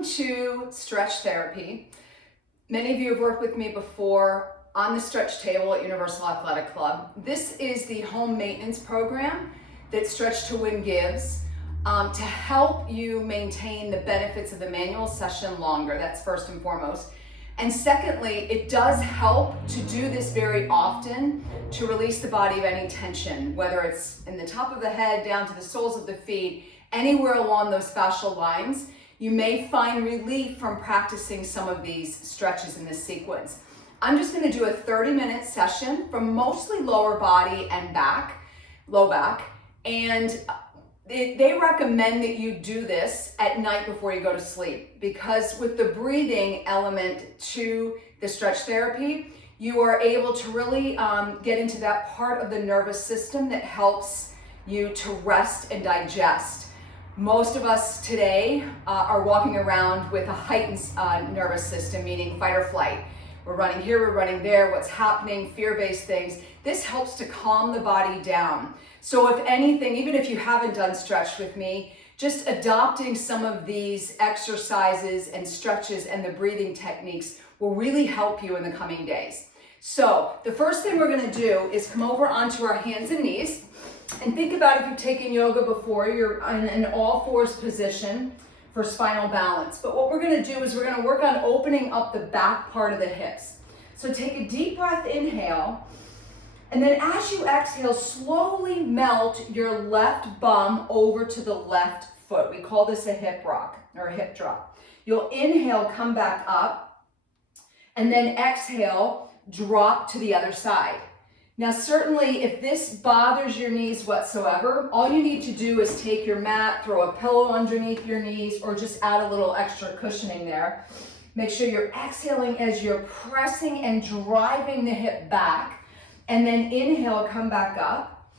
Welcome to Stretch Therapy. Many of you have worked with me before on the stretch table at Universal Athletic Club. This is the home maintenance program that Stretch to Win gives to help you maintain the benefits of the manual session longer. That's first and foremost. And secondly, it does help to do this very often to release the body of any tension, whether it's in the top of the head, down to the soles of the feet, anywhere along those fascial lines. You may find relief from practicing some of these stretches in this sequence. I'm just going to do a 30-minute session from mostly lower body and back, low back, and they recommend that you do this at night before you go to sleep, because with the breathing element to the stretch therapy, you are able to really get into that part of the nervous system that helps you to rest and digest. Most of us today are walking around with a heightened nervous system, meaning fight or flight. We're running here, we're running there, what's happening, fear-based things. This helps to calm the body down. So if anything, even if you haven't done stretch with me, just adopting some of these exercises and stretches and the breathing techniques will really help you in the coming days. So the first thing we're going to do is come over onto our hands and knees. And think about if you've taken yoga before, you're in an all fours position for spinal balance. But what we're going to do is we're going to work on opening up the back part of the hips. So take a deep breath, inhale, and then as you exhale, slowly melt your left bum over to the left foot. We call this a hip rock or a hip drop. You'll inhale, come back up, and then exhale, drop to the other side. Now, certainly, if this bothers your knees whatsoever, all you need to do is take your mat, throw a pillow underneath your knees, or just add a little extra cushioning there. Make sure you're exhaling as you're pressing and driving the hip back. And then inhale, come back up.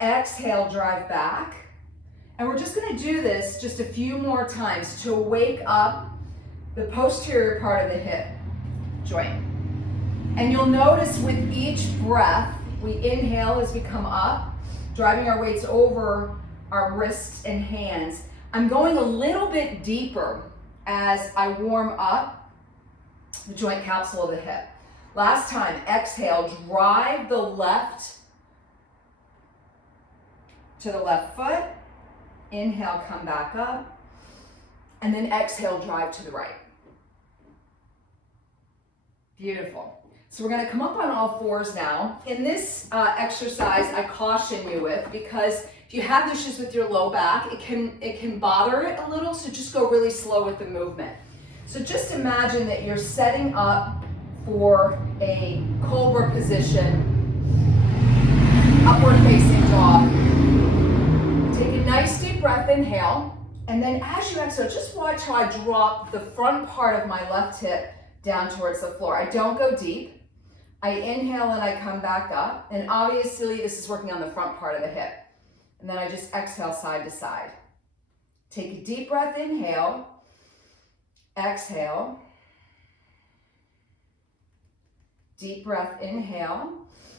Exhale, drive back. And we're just going to do this just a few more times to wake up the posterior part of the hip joint. And you'll notice with each breath, we inhale as we come up, driving our weights over our wrists and hands. I'm going a little bit deeper as I warm up the joint capsule of the hip. Last time, exhale, drive the left to the left foot. Inhale, come back up. And then exhale, drive to the right. Beautiful. So we're going to come up on all fours now. In this exercise, I caution you with, because if you have issues with your low back, it can bother it a little, so just go really slow with the movement. So just imagine that you're setting up for a cobra position, upward facing dog. Take a nice deep breath, inhale, and then as you exhale, just watch how I drop the front part of my left hip down towards the floor. I don't go deep. I inhale and I come back up, and obviously this is working on the front part of the hip. And then I just exhale side to side. Take a deep breath, inhale, exhale. Deep breath, inhale,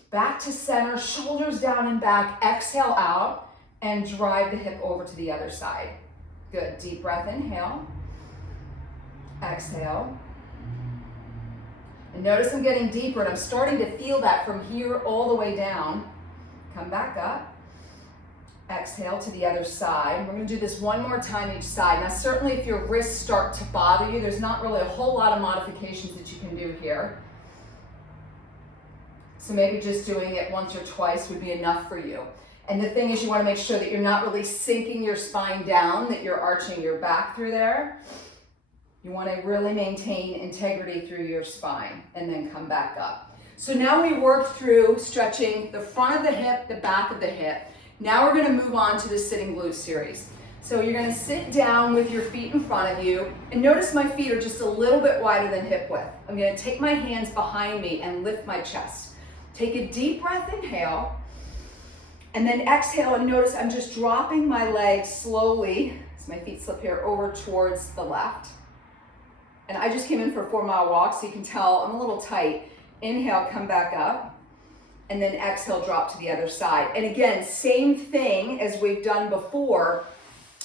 back to center, shoulders down and back, exhale out, and drive the hip over to the other side. Good, deep breath, inhale, exhale. And notice I'm getting deeper, and I'm starting to feel that from here all the way down. Come back up. Exhale to the other side. We're going to do this one more time each side. Now, certainly if your wrists start to bother you, there's not really a whole lot of modifications that you can do here. So maybe just doing it once or twice would be enough for you. And the thing is, you want to make sure that you're not really sinking your spine down, that you're arching your back through there. You want to really maintain integrity through your spine and then come back up. So now we work through stretching the front of the hip, the back of the hip. Now we're going to move on to the sitting glute series. So you're going to sit down with your feet in front of you, and notice my feet are just a little bit wider than hip width. I'm going to take my hands behind me and lift my chest. Take a deep breath, inhale, and then exhale, and notice I'm just dropping my legs slowly, as my feet slip here, over towards the left. And I just came in for a 4-mile walk, so you can tell I'm a little tight. Inhale, come back up, and then exhale, drop to the other side. And again, same thing as we've done before.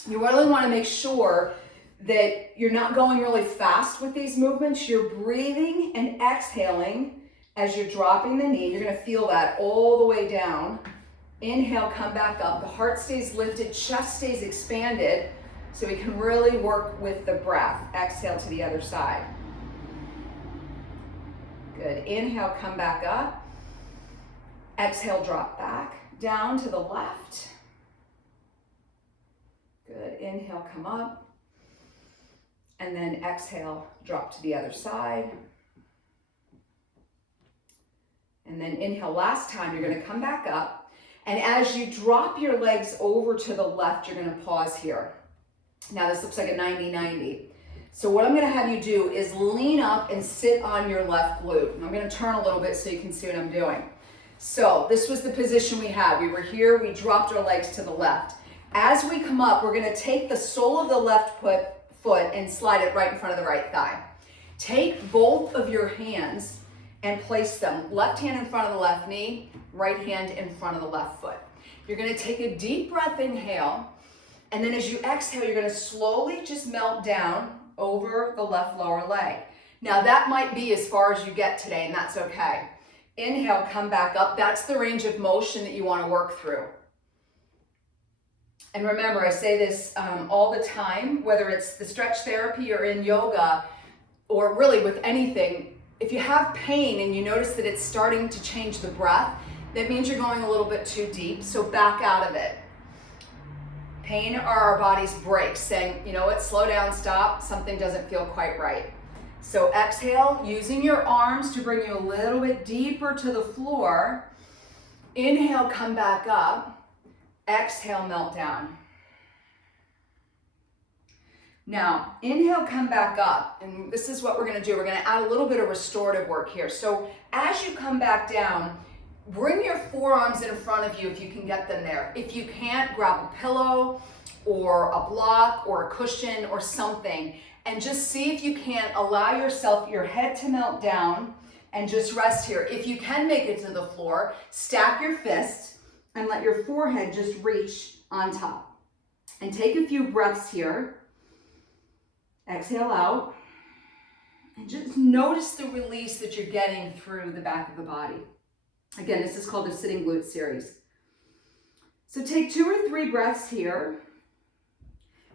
You really want to make sure that you're not going really fast with these movements. You're breathing and exhaling as you're dropping the knee. You're going to feel that all the way down. Inhale, come back up. The heart stays lifted, chest stays expanded, so we can really work with the breath. Exhale to the other side. Good. Inhale, come back up. Exhale, drop back down to the left. Good. Inhale, come up. And then exhale, drop to the other side. And then inhale, last time, you're going to come back up. And as you drop your legs over to the left, you're going to pause here. Now this looks like a 90-90. So what I'm going to have you do is lean up and sit on your left glute. And I'm going to turn a little bit so you can see what I'm doing. So this was the position we had. We were here, we dropped our legs to the left. As we come up, we're going to take the sole of the left foot and slide it right in front of the right thigh. Take both of your hands and place them, left hand in front of the left knee, right hand in front of the left foot. You're going to take a deep breath, inhale, and then as you exhale, you're going to slowly just melt down over the left lower leg. Now that might be as far as you get today, and that's okay. Inhale, come back up. That's the range of motion that you want to work through. And remember, I say this all the time, whether it's the stretch therapy or in yoga, or really with anything, if you have pain and you notice that it's starting to change the breath, that means you're going a little bit too deep, so back out of it. Pain are our body's brakes saying, you know what, slow down, stop, something doesn't feel quite right. So exhale, using your arms to bring you a little bit deeper to the floor. Inhale, come back up. Exhale, melt down. Now, inhale, come back up, and this is what we're going to do. We're going to add a little bit of restorative work here. So as you come back down, bring your forearms in front of you if you can get them there. If you can't, grab a pillow or a block or a cushion or something, and just see if you can't allow yourself, your head to melt down and just rest here. If you can make it to the floor, stack your fists and let your forehead just reach on top. And take a few breaths here. Exhale out. And just notice the release that you're getting through the back of the body. Again, this is called the sitting glute series. So take 2 or 3 breaths here.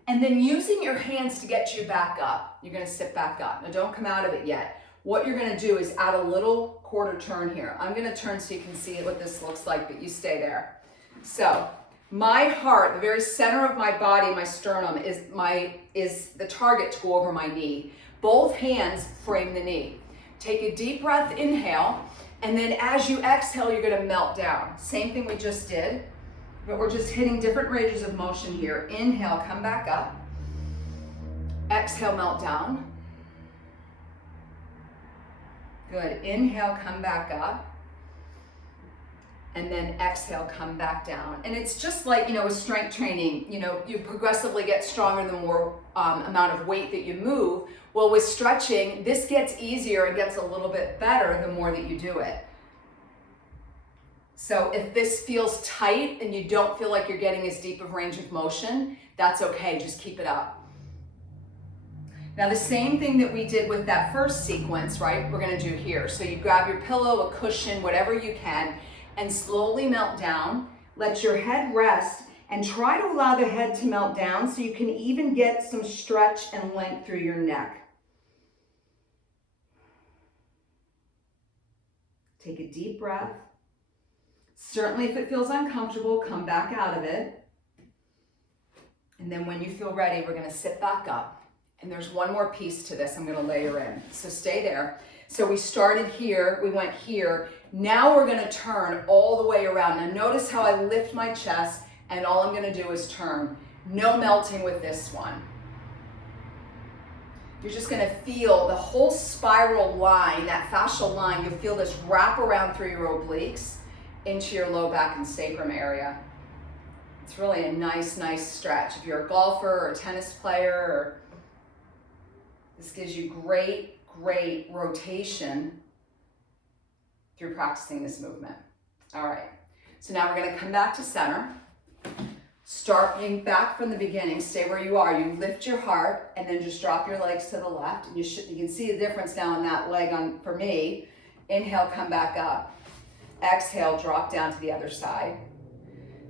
And then using your hands to get you back up, you're going to sit back up. Now don't come out of it yet. What you're going to do is add a little quarter turn here. I'm going to turn so you can see what this looks like, but you stay there. So my heart, the very center of my body, my sternum, is the target to go over my knee. Both hands frame the knee. Take a deep breath, inhale, and then as you exhale, you're going to melt down. Same thing we just did, but we're just hitting different ranges of motion here. Inhale, come back up. Exhale, melt down. Good. Inhale, come back up. And then exhale, come back down. And it's just like, with strength training, you progressively get stronger the more amount of weight that you move. Well, with stretching, this gets easier and gets a little bit better the more that you do it. So if this feels tight and you don't feel like you're getting as deep of range of motion, that's okay, just keep it up. Now the same thing that we did with that first sequence, right, we're gonna do here. So you grab your pillow, a cushion, whatever you can, and slowly melt down. Let your head rest and try to allow the head to melt down so you can even get some stretch and length through your neck. Take a deep breath. Certainly if it feels uncomfortable, come back out of it. And then when you feel ready, we're gonna sit back up. And there's one more piece to this I'm gonna layer in. So stay there. So we started here, we went here. Now we're gonna turn all the way around. Now notice how I lift my chest and all I'm gonna do is turn. No melting with this one. You're just gonna feel the whole spiral line, that fascial line, you'll feel this wrap around through your obliques into your low back and sacrum area. It's really a nice stretch. If you're a golfer or a tennis player, this gives you great rotation through practicing this movement. All right, so now we're gonna come back to center. Starting back from the beginning, stay where you are. You lift your heart and then just drop your legs to the left. And you can see the difference now in that leg for me. Inhale, come back up. Exhale, drop down to the other side.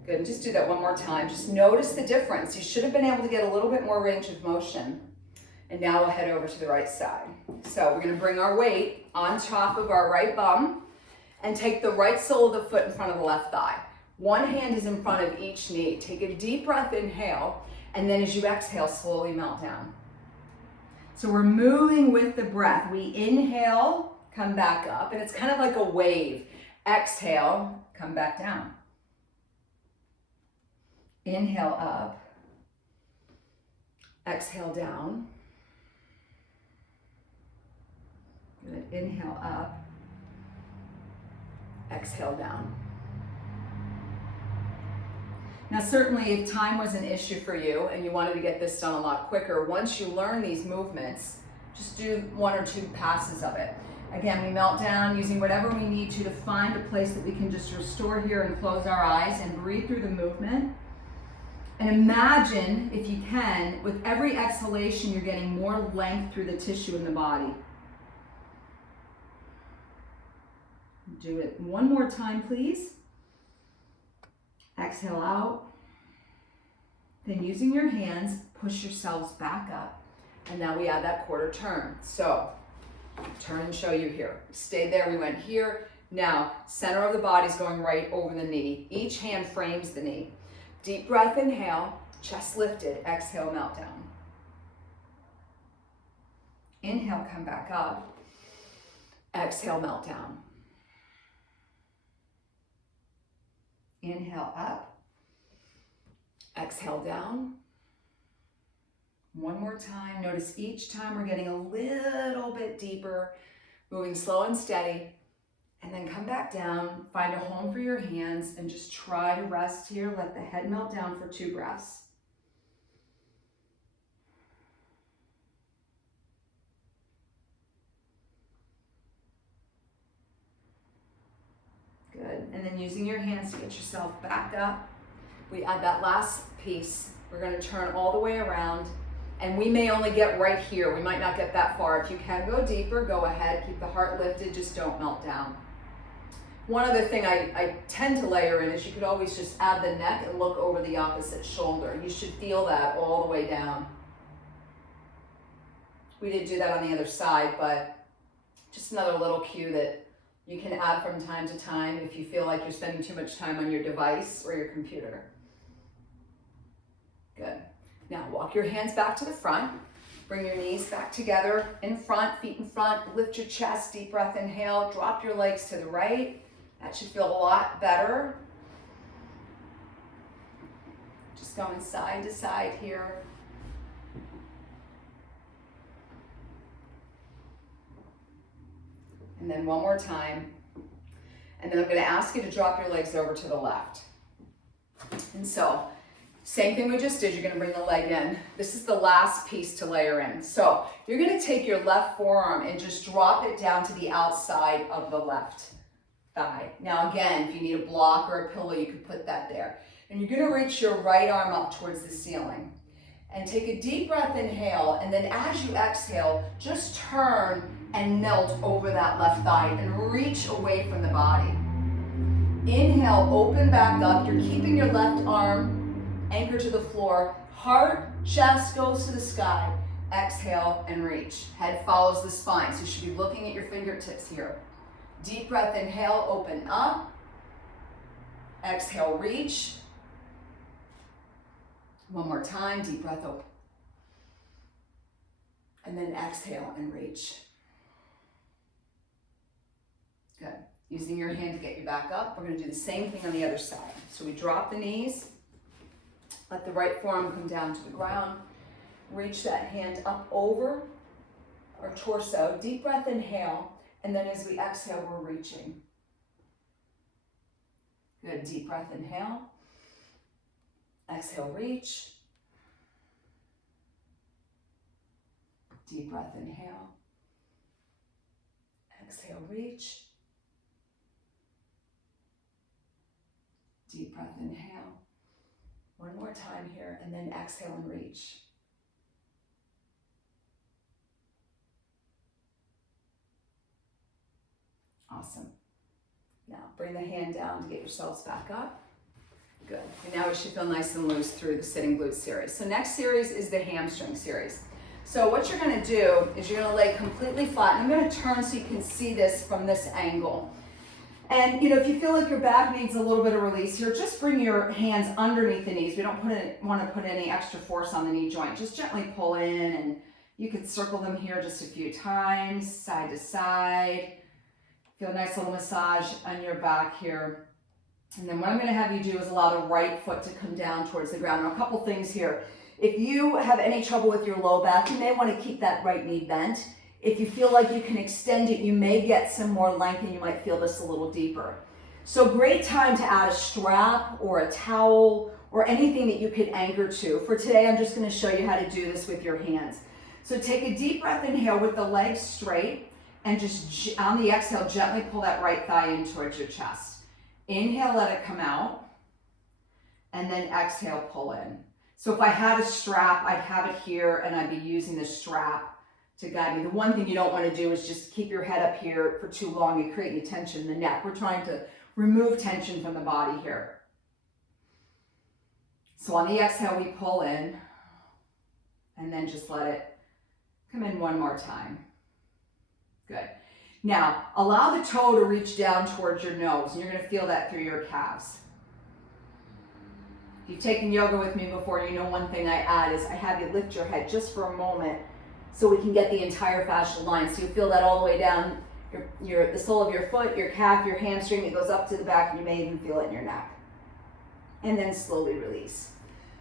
Good, and just do that one more time. Just notice the difference. You should have been able to get a little bit more range of motion. And now we'll head over to the right side. So we're gonna bring our weight on top of our right bum and take the right sole of the foot in front of the left thigh. One hand is in front of each knee. Take a deep breath, inhale, and then as you exhale, slowly melt down. So we're moving with the breath. We inhale, come back up, and it's kind of like a wave. Exhale, come back down. Inhale up. Exhale down. Good. Inhale up. Exhale down. Now certainly if time was an issue for you and you wanted to get this done a lot quicker, once you learn these movements, just do 1 or 2 passes of it. Again, we melt down using whatever we need to find a place that we can just restore here and close our eyes and breathe through the movement. And imagine, if you can, with every exhalation, you're getting more length through the tissue in the body. Do it one more time, please. Exhale out. Then using your hands, push yourselves back up. And now we add that quarter turn. So, turn and show you here. Stay there, we went here. Now, center of the body's going right over the knee. Each hand frames the knee. Deep breath, inhale, chest lifted. Exhale, melt down. Inhale, come back up. Exhale, melt down. Inhale up. Exhale down. One more time. Notice each time we're getting a little bit deeper, moving slow and steady. And then come back down, find a home for your hands, and just try to rest here. Let the head melt down for 2 breaths. Good. And then using your hands to get yourself back up, we add that last piece. We're going to turn all the way around, and we may only get right here. We might not get that far. If you can go deeper, go ahead. Keep the heart lifted. Just don't melt down. One other thing I tend to layer in is you could always just add the neck and look over the opposite shoulder. You should feel that all the way down. We did do that on the other side, but just another little cue that you can add from time to time if you feel like you're spending too much time on your device or your computer. Good. Now walk your hands back to the front. Bring your knees back together in front, feet in front. Lift your chest, deep breath, inhale. Drop your legs to the right. That should feel a lot better. Just going side to side here. And then one more time. And then I'm going to ask you to drop your legs over to the left. And so, same thing we just did, you're going to bring the leg in. This is the last piece to layer in. So, you're going to take your left forearm and just drop it down to the outside of the left thigh. Now again, if you need a block or a pillow, you can put that there. And you're going to reach your right arm up towards the ceiling. And take a deep breath, inhale, and then as you exhale, just turn and melt over that left thigh and reach away from the body. Inhale, open back up. You're keeping your left arm anchored to the floor. Heart, chest goes to the sky. Exhale and reach. Head follows the spine, so you should be looking at your fingertips here. Deep breath, inhale, open up. Exhale, reach. One more time, deep breath, open. And then exhale and reach. Good. Using your hand to get you back up, we're going to do the same thing on the other side. So we drop the knees, let the right forearm come down to the ground, reach that hand up over our torso, deep breath, inhale, and then as we exhale, we're reaching. Good, deep breath, inhale, exhale, reach, deep breath, inhale, exhale, reach, deep breath, inhale, One more time here, and then exhale and reach. Awesome. Now bring the hand down to get yourselves back up. Good. And now we should feel nice and loose through the sitting glute series. So next series is the hamstring series. So what you're going to do is you're going to lay completely flat. And I'm going to turn so you can see this from this angle. And if you feel like your back needs a little bit of release here, just bring your hands underneath the knees. We don't want to put any extra force on the knee joint. Just gently pull in, and you could circle them here just a few times, side to side. Feel a nice little massage on your back here. And then what I'm going to have you do is allow the right foot to come down towards the ground. Now, a couple things here. If you have any trouble with your low back, you may want to keep that right knee bent. If you feel like you can extend it, you may get some more length and you might feel this a little deeper. So great time to add a strap or a towel or anything that you could anchor to. For today, I'm just going to show you how to do this with your hands. So take a deep breath in here with the legs straight, and just on the exhale, gently pull that right thigh in towards your chest. Inhale, let it come out, and then exhale, pull in. So if I had a strap, I'd have it here, and I'd be using the strap to guide me. The one thing you don't want to do is just keep your head up here for too long and create any tension in the neck. We're trying to remove tension from the body here. So on the exhale, we pull in, and then just let it come in one more time. Good. Now, allow the toe to reach down towards your nose, and you're going to feel that through your calves. If you've taken yoga with me before, you know one thing I add is I have you lift your head just for a moment so we can get the entire fascial line. So you feel that all the way down the sole of your foot, your calf, your hamstring. It goes up to the back, and you may even feel it in your neck. And then slowly release.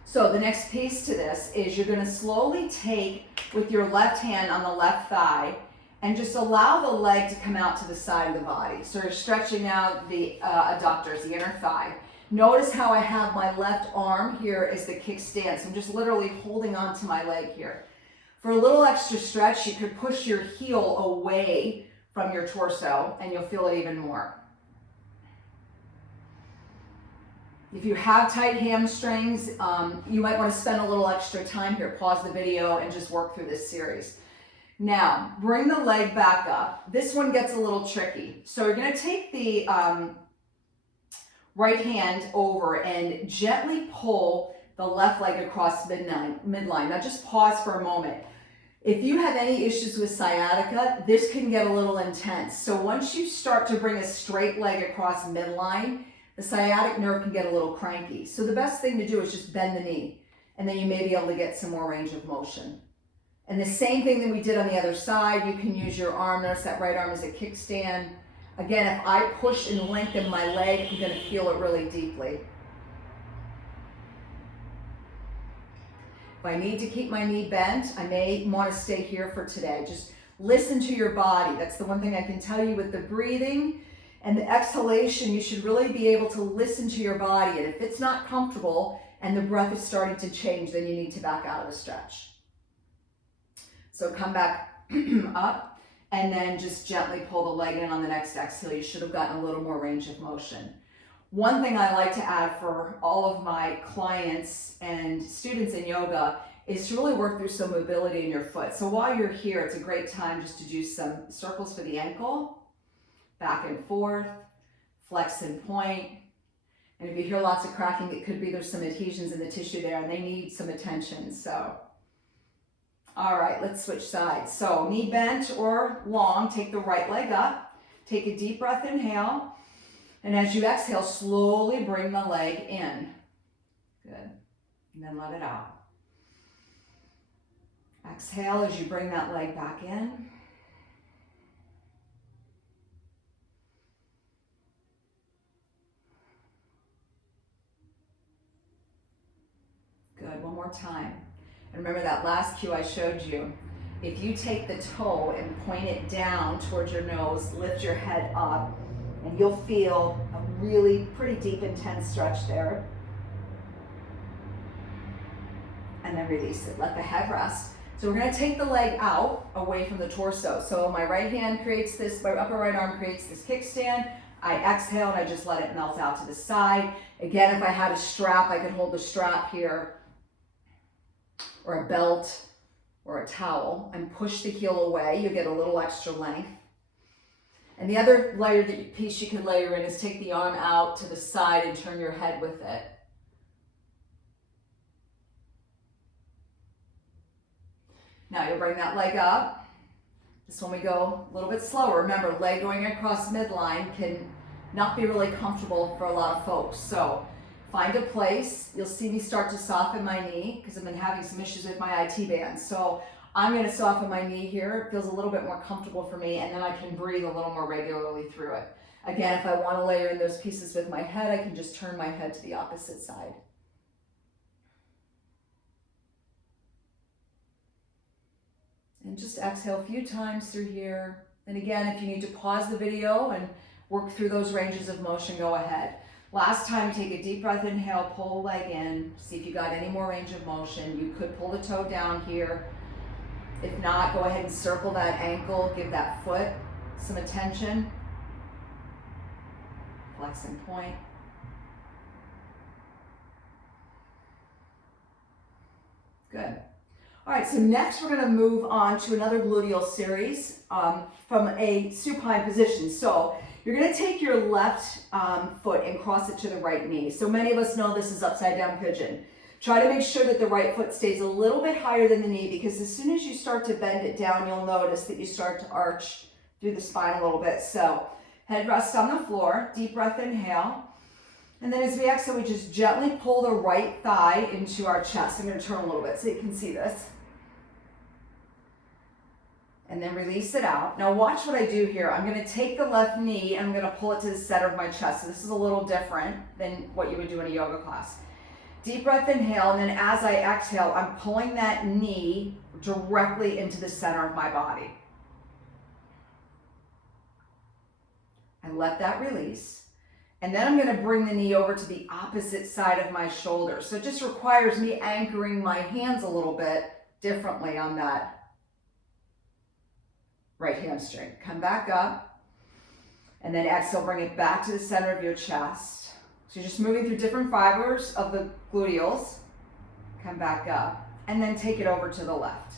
So the next piece to this is you're going to slowly take with your left hand on the left thigh and just allow the leg to come out to the side of the body. So you're stretching out the adductors, the inner thigh. Notice how I have my left arm here as the kickstand. So I'm just literally holding on to my leg here. For a little extra stretch, you could push your heel away from your torso and you'll feel it even more. If you have tight hamstrings, you might want to spend a little extra time here. Pause the video and just work through this series. Now, bring the leg back up. This one gets a little tricky. So you're going to take the right hand over and gently pull the left leg across midline. Now just pause for a moment. If you have any issues with sciatica, this can get a little intense. So once you start to bring a straight leg across midline, the sciatic nerve can get a little cranky. So the best thing to do is just bend the knee, and then you may be able to get some more range of motion. And the same thing that we did on the other side, you can use your arm. Notice that right arm is a kickstand. Again, if I push and lengthen my leg, I'm going to feel it really deeply. If I need to keep my knee bent, I may want to stay here for today. Just listen to your body. That's the one thing I can tell you with the breathing and the exhalation. You should really be able to listen to your body. And if it's not comfortable and the breath is starting to change, then you need to back out of the stretch. So come back up and then just gently pull the leg in on the next exhale. You should have gotten a little more range of motion. One thing I like to add for all of my clients and students in yoga is to really work through some mobility in your foot. So while you're here, it's a great time just to do some circles for the ankle, back and forth, flex and point. And if you hear lots of cracking, it could be there's some adhesions in the tissue there and they need some attention. So, all right, let's switch sides. So knee bent or long, take the right leg up, take a deep breath, inhale. And as you exhale, slowly bring the leg in. Good. And then let it out. Exhale as you bring that leg back in. Good. One more time. And remember that last cue I showed you. If you take the toe and point it down towards your nose, lift your head up, and you'll feel a really pretty deep, intense stretch there. And then release it. Let the head rest. So we're going to take the leg out away from the torso. So my right hand creates this, my upper right arm creates this kickstand. I exhale and I just let it melt out to the side. Again, if I had a strap, I could hold the strap here, or a belt, or a towel, and push the heel away. You get a little extra length. And the other piece you can layer in is take the arm out to the side and turn your head with it. Now you'll bring that leg up. This one we go a little bit slower. Remember, leg going across midline can not be really comfortable for a lot of folks. So find a place. You'll see me start to soften my knee because I've been having some issues with my IT band. So I'm going to soften my knee here. It feels a little bit more comfortable for me, and then I can breathe a little more regularly through it. Again, if I want to layer in those pieces with my head, I can just turn my head to the opposite side. And just exhale a few times through here. And again, if you need to pause the video and work through those ranges of motion, go ahead. Last time, take a deep breath, inhale, pull the leg in. See if you got any more range of motion. You could pull the toe down here. If not, go ahead and circle that ankle, give that foot some attention. Flex and point. Good. All right, so next we're gonna move on to another gluteal series from a supine position. So you're gonna take your left foot and cross it to the right knee. So many of us know this is upside down pigeon. Try to make sure that the right foot stays a little bit higher than the knee, because as soon as you start to bend it down, you'll notice that you start to arch through the spine a little bit. So head rests on the floor, deep breath, inhale. And then as we exhale, we just gently pull the right thigh into our chest. I'm gonna turn a little bit so you can see this. And then release it out. Now watch what I do here. I'm gonna take the left knee and I'm gonna pull it to the center of my chest. So this is a little different than what you would do in a yoga class. Deep breath, inhale, and then as I exhale, I'm pulling that knee directly into the center of my body. I let that release. And then I'm gonna bring the knee over to the opposite side of my shoulder. So it just requires me anchoring my hands a little bit differently on that right hamstring. Come back up, and then exhale, bring it back to the center of your chest. So you're just moving through different fibers of the gluteals. Come back up, and then take it over to the left.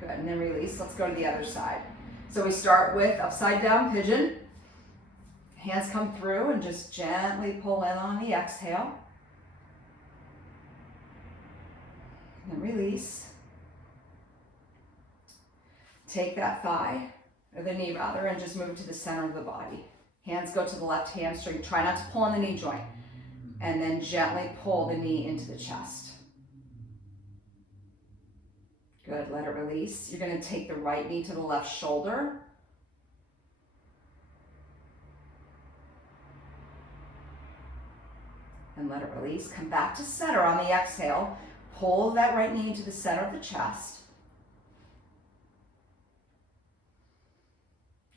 Good, and then release. Let's go to the other side. So we start with upside down pigeon. Hands come through and just gently pull in on the exhale. And release. Take that thigh, or the knee rather, and just move to the center of the body. Hands go to the left hamstring. Try not to pull on the knee joint. And then gently pull the knee into the chest. Good, let it release. You're gonna take the right knee to the left shoulder. And let it release. Come back to center on the exhale. Pull that right knee into the center of the chest.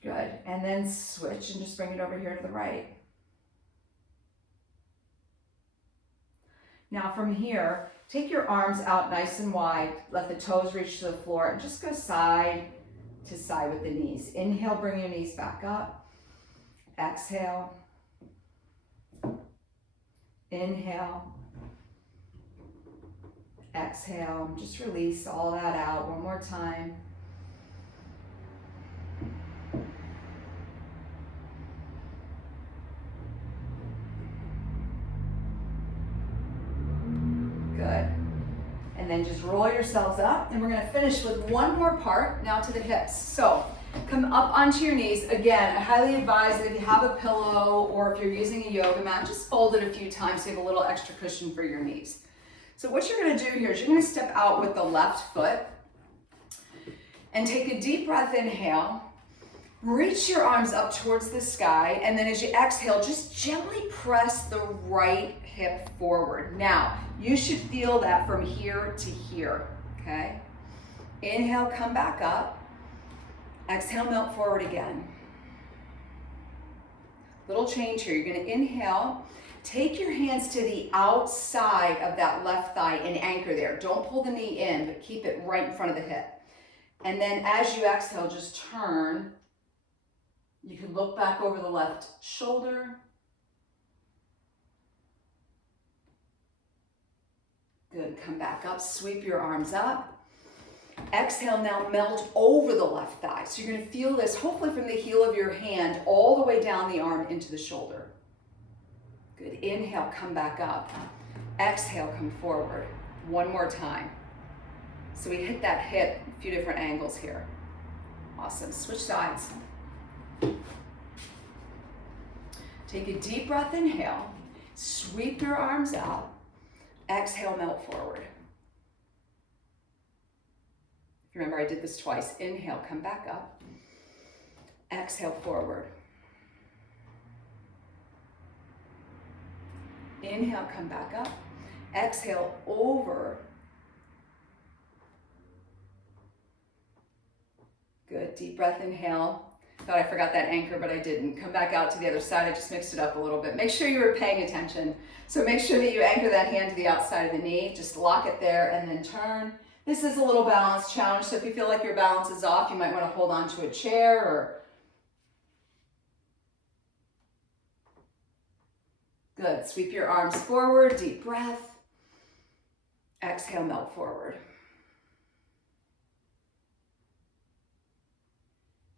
Good, and then switch and just bring it over here to the right. Now from here, take your arms out nice and wide, let the toes reach to the floor, and just go side to side with the knees. Inhale, bring your knees back up. Exhale. Inhale. Exhale, just release all that out one more time. Good. And then just roll yourselves up, and we're gonna finish with one more part, now to the hips. So come up onto your knees. Again, I highly advise that if you have a pillow or if you're using a yoga mat, just fold it a few times so you have a little extra cushion for your knees. So what you're gonna do here is you're gonna step out with the left foot and take a deep breath, inhale. Reach your arms up towards the sky, and then as you exhale, just gently press the right hip forward. Now, you should feel that from here to here, okay? Inhale, come back up. Exhale, melt forward again. Little change here. You're gonna inhale. Take your hands to the outside of that left thigh and anchor there. Don't pull the knee in, but keep it right in front of the hip. And then as you exhale, just turn. You can look back over the left shoulder. Good, come back up, sweep your arms up. Exhale, now melt over the left thigh. So you're gonna feel this, hopefully from the heel of your hand all the way down the arm into the shoulder. Good, inhale, come back up. Exhale, come forward. One more time. So we hit that hip, a few different angles here. Awesome, switch sides. Take a deep breath, inhale. Sweep your arms out. Exhale, melt forward. Remember, I did this twice. Inhale, come back up. Exhale, forward. Inhale, come back up. Exhale, over. Good, deep breath, inhale. Thought I forgot that anchor, but I didn't. Come back out to the other side. I just mixed it up a little bit. Make sure you were paying attention. So make sure that you anchor that hand to the outside of the knee. Just lock it there and then turn. This is a little balance challenge, so if you feel like your balance is off, you might want to hold on to a chair or... Good, sweep your arms forward, deep breath. Exhale, melt forward.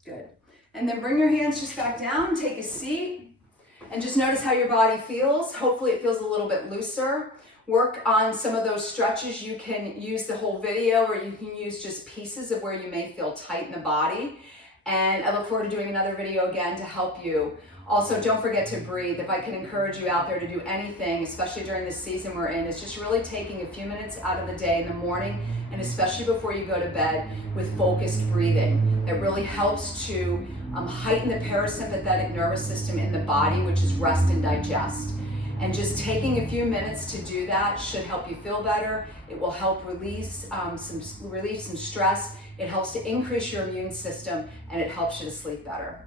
Good. And then bring your hands just back down, take a seat, and just notice how your body feels. Hopefully it feels a little bit looser. Work on some of those stretches. You can use the whole video or you can use just pieces of where you may feel tight in the body. And I look forward to doing another video again to help you. Also, don't forget to breathe. If I can encourage you out there to do anything, especially during this season we're in, is just really taking a few minutes out of the day in the morning and especially before you go to bed with focused breathing. It really helps to heighten the parasympathetic nervous system in the body, which is rest and digest. And just taking a few minutes to do that should help you feel better. It will help relieve some stress. It helps to increase your immune system and it helps you to sleep better.